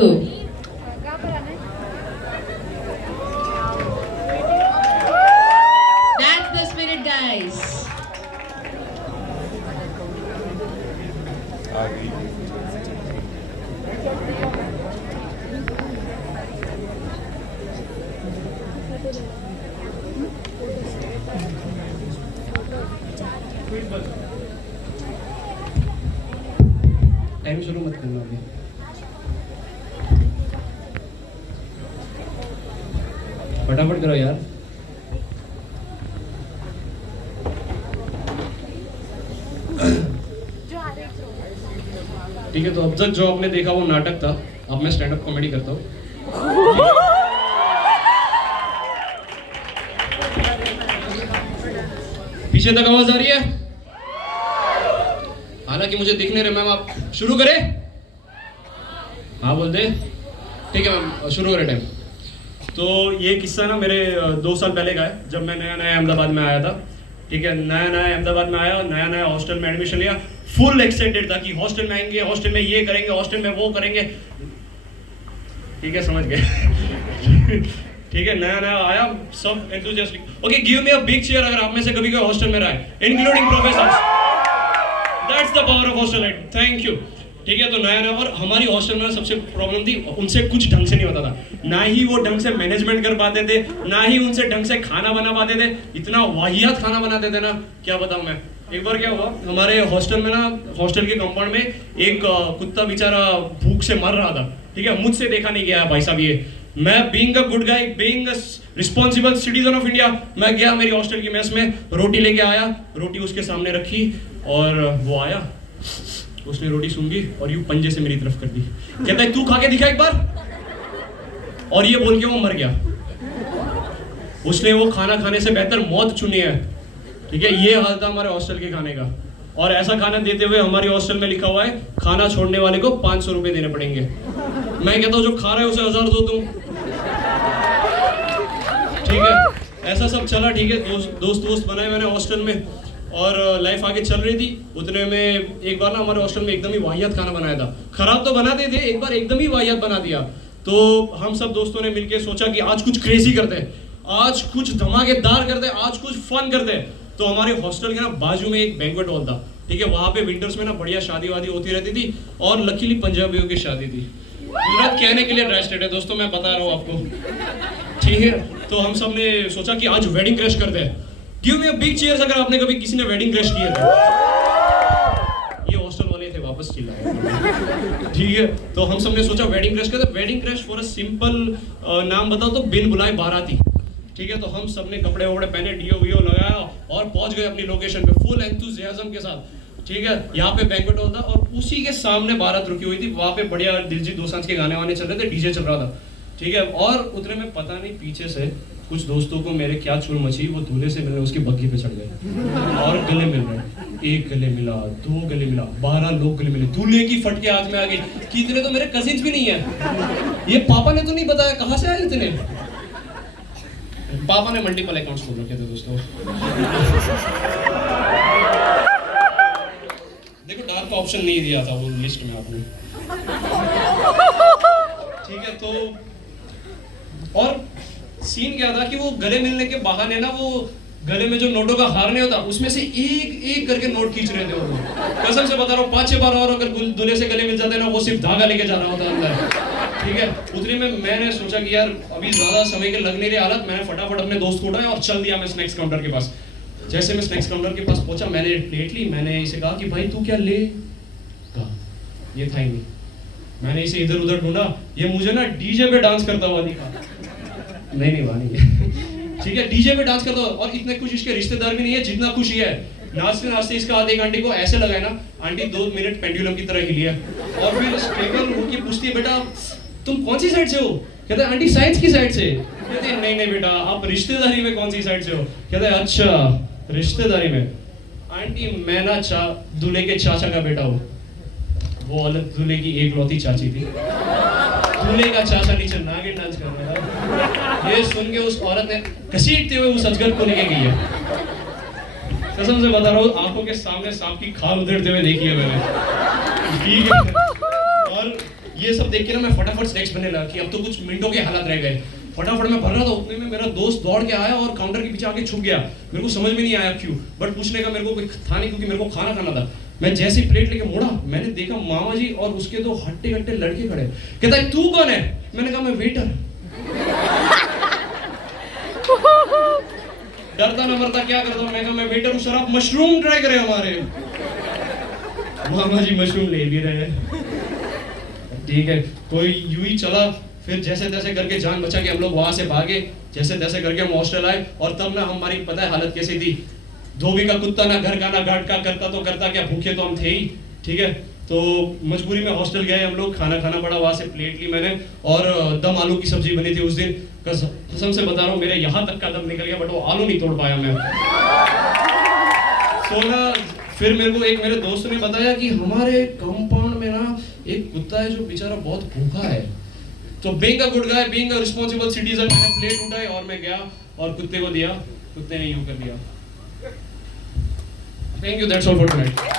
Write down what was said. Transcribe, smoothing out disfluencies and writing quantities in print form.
That's the spirit, guys. Time शुरू मत करना अभी। फटाफट करो यार। ठीक है, तो अब तक जो आपने देखा वो नाटक था। अब मैं स्टैंड अप कॉमेडी करता हूँ। पीछे तक आवाज आ रही है? हालांकि मुझे दिख नहीं रहे मैम, आप शुरू करें? हाँ बोल दे। ठीक है मैम, शुरू करें टाइम। तो ये किस्सा ना मेरे 2 साल पहले का है, जब मैं नया नया अहमदाबाद में आया था। ठीक है, नया नया अहमदाबाद में आया, नया नया हॉस्टल में एडमिशन लिया। फुल एक्साइटेड था कि हॉस्टल में आएंगे, हॉस्टल में ये करेंगे, हॉस्टल में वो करेंगे। ठीक है, समझ गए। ठीक है, नया नया आया, सब enthusiastic. Okay, give me a big cheer अगर आप में से कभी कोई हॉस्टल में रहा है, including professors. That's the power of hostel life. Thank you. ठीक है, तो नया नया, और हमारी हॉस्टल में सबसे प्रॉब्लम थी, उनसे कुछ ढंग से नहीं होता था। ना ही वो ढंग से मैनेजमेंट कर पाते थे, ना ही उनसे ढंग से खाना बना पाते थे। इतना वाहियात खाना बनाते थे ना, क्या बताऊं मैं। एक बार क्या हुआ, हमारे हॉस्टल में ना, हॉस्टल के कंपाउंड में एक कुत्ता बेचारा भूख से मर रहा था। ठीक है, मुझसे देखा नहीं गया भाई साहब। ये मैं being a good guy, being a responsible citizen of India, मैं गया मेरी हॉस्टल की मेस में, रोटी लेके आया, रोटी उसके सामने रखी, और वो आया, उसने रोटी सूंघी और यूं पंजे से मेरी तरफ कर दी। कहता है तू खा के दिखा एक बार, और ये बोल के वो मर गया। उसने वो खाना खाने से बेहतर मौत चुनी है। ठीक है, ये हाल था हमारे हॉस्टल के खाने का। और ऐसा खाना देते हुए हमारी हॉस्टल में लिखा हुआ है, खाना छोड़ने वाले को 500 रुपए देने पड़ेंगे। मैं कहता हूँ जो खा रहा है उसे 1000 दो तुम। ठीक है, ऐसा सब चला। ठीक है, दोस्त बनाए मैंने हॉस्टल में, और लाइफ आगे चल रही थी। उतने में एक बार ना हमारे हॉस्टल में एकदम ही वाहियात खाना बनाया था। खराब तो बनाते थे, एक बार एकदम ही वाहियात बना दिया। तो हम सब दोस्तों ने मिलकर सोचा कि आज कुछ क्रेजी करते हैं, आज कुछ धमाकेदार करते हैं, आज कुछ फन करते हैं। तो हमारे हॉस्टल के ना बाजू में एक बैंक्वेट हॉल था। ठीक है, वहाँ पे विंटर्स में ना बढ़िया शादी वादी होती रहती थी, और लकीली पंजाबियों की शादी थी। गुजरात कहने के लिए ड्राई स्टेट है दोस्तों, मैं बता रहा हूँ आपको। ठीक है, तो हम सब ने सोचा कि आज वेडिंग क्रैश करते हैं। Give me a big cheers अगर आपने कभी किसी ने वेडिंग क्रैश किया था। ये हॉस्टल वाले थे, वापस चिल्लाए। ठीक है, तो हम सब ने सोचा वेडिंग क्रैश करते। Wedding crash for a simple नाम बताओ तो बिन बुलाए बाराती। ठीक है, तो हम सब ने कपड़े वपड़े पहने, डीओ वीओ लगाया, और पहुंच गए अपनी लोकेशन पे फुल एंथुसियाज्म के साथ। ठीक है, यहाँ पे बैंक्वेट हॉल था, और उसी के सामने बारात रुकी हुई थी। वहाँ पे बढ़िया दिलजीत दोसांझ के गाने वाने चल रहे थे, डीजे चल रहा था। ठीक है, और उतने में पता नहीं पीछे से कुछ दोस्तों को मेरे क्या चुल मची, वो दूल्हे से मिलने उसकी बग्घी पे चढ़ गए, और गले मिल रहे। एक गले मिला, 2 गले मिला, 12 लोग गले मिले। दूल्हे की फटके हाथ में आ गई कि इतने तो मेरे कजिन्स भी नहीं है, ये पापा ने तो नहीं बताया, कहाँ से आए इतने। पापा ने मल्टीपल अकाउंट्स खोल रखे थे दोस्तों। देखो डार्क ऑप्शन नहीं दिया था वो लिस्ट में आपने। ठीक है, तो और सीन क्या था कि वो गले मिलने के बहाने ना, वो गले में जो नोटों का हार नहीं होता, उसमें से एक एक करके नोट खींच रहे थे वो। कसम से बता रहा हूँ, 5-6 बार और अगर दूल्हे से गले मिल जाते ना, वो सिर्फ धागा लेके जा रहा होता अंदर। ठीक है, उतने में मैंने सोचा कि यार अभी ज्यादा समय के लग नहीं रही हालत। मैंने फटाफट अपने दोस्त को उठाया और चल दिया मैं स्नैक्स काउंटर के पास। जैसे मैं स्नैक्स काउंटर के पास पहुंचा, मैंने प्लेट ली, मैंने इसे कहा कि भाई तू क्या ले, कहा ये था ही नहीं। मैंने इसे इधर उधर ढूंढा, ये मुझे ना डीजे पे डांस करता हुआ दिखा। नहीं वानी। ठीक है, डीजे पे डांस करता हुआ, और इतने खुश इसके रिश्तेदार भी नहीं है जितना खुश ये है। नाचते नाचते इसका हाथ एक आंटी को ऐसे लगाया ना, आंटी 2 मिनट पेंडुलम की तरह हिली है, और फिर स्टेबल होके पूछती है बेटा तुम कौन सी साइड से हो। कहता है आंटी साइंस की साइड से। कहते हैं नहीं बेटा आप रिश्तेदारी में कौन सी साइड से हो। कहता है अच्छा रिश्तेदारी में। आंटी मैं ना दूल्हे के चाचा का बेटा हूँ। वो अलग दूल्हे की एकलौती चाची थी। दूल्हे का चाचा नीचे नागिन डांस कर रहा था। ये सुन के उस औरत ने घसीटते हुए उस अजगर को लेके गई है। कसम से बता रहा हूँ, आंखों के सामने सांप की खाल उधेड़ते हुए देखी है मैंने। ठीक है, और ये सब देख के ना मैं फटाफट स्नैक्स बनने लगा कि अब तो कुछ मिनटों के हालात रह गए। फटाफट मैं भर रहा था, उतने में मेरा दोस्त दौड़ के आया और काउंटर के पीछे आके छुप गया। मेरे को समझ में नहीं आया क्यों, बट पूछने का मेरे को कोई था नहीं क्योंकि मेरे को खाना खाना था। मैं जैसे ही प्लेट लेके मुड़ा, मैंने देखा मामा जी और उसके दो हट्टे कट्टे लड़के खड़े। कहता है तू कौन है? मैंने कहा मैं वेटर। डरता न मरता क्या करता हूँ, मैं कहा मैं वेटर हूँ, सर आप मशरूम ट्राई करें हमारे। मामा जी मशरूम ले भी रहे हैं, ठीक है। कोई यूं ही चला, फिर जैसे तैसे करके जान बचा के हम लोग वहां से भागे। जैसे तैसे करके हम हॉस्टल आए और तब ना हमारी पता है हालत कैसी थी, धोबी का कुत्ता ना घर का ना घाट का, करता तो करता क्या, भूखे तो हम थे ही, ठीक है। तो मजबूरी में हॉस्टल गए हम लोग, खाना खाना पड़ा, वहां से प्लेट ली मैंने और दम आलू की सब्जी बनी थी उस दिन। कसम से बता रहा हूँ मेरे यहाँ तक का दम निकल गया, बट वो आलू नहीं तोड़ पाया मैं। तो ना फिर मेरे को एक मेरे दोस्त ने बताया कि हमारे कंपाउंड में ना एक कुत्ता है जो बेचारा बहुत भूखा है। तो being a good guy, being a responsible citizen, मैंने प्लेट उठाई और मैं गया और कुत्ते को दिया। कुत्ते ने यूं कर दिया। Thank you, that's all for tonight.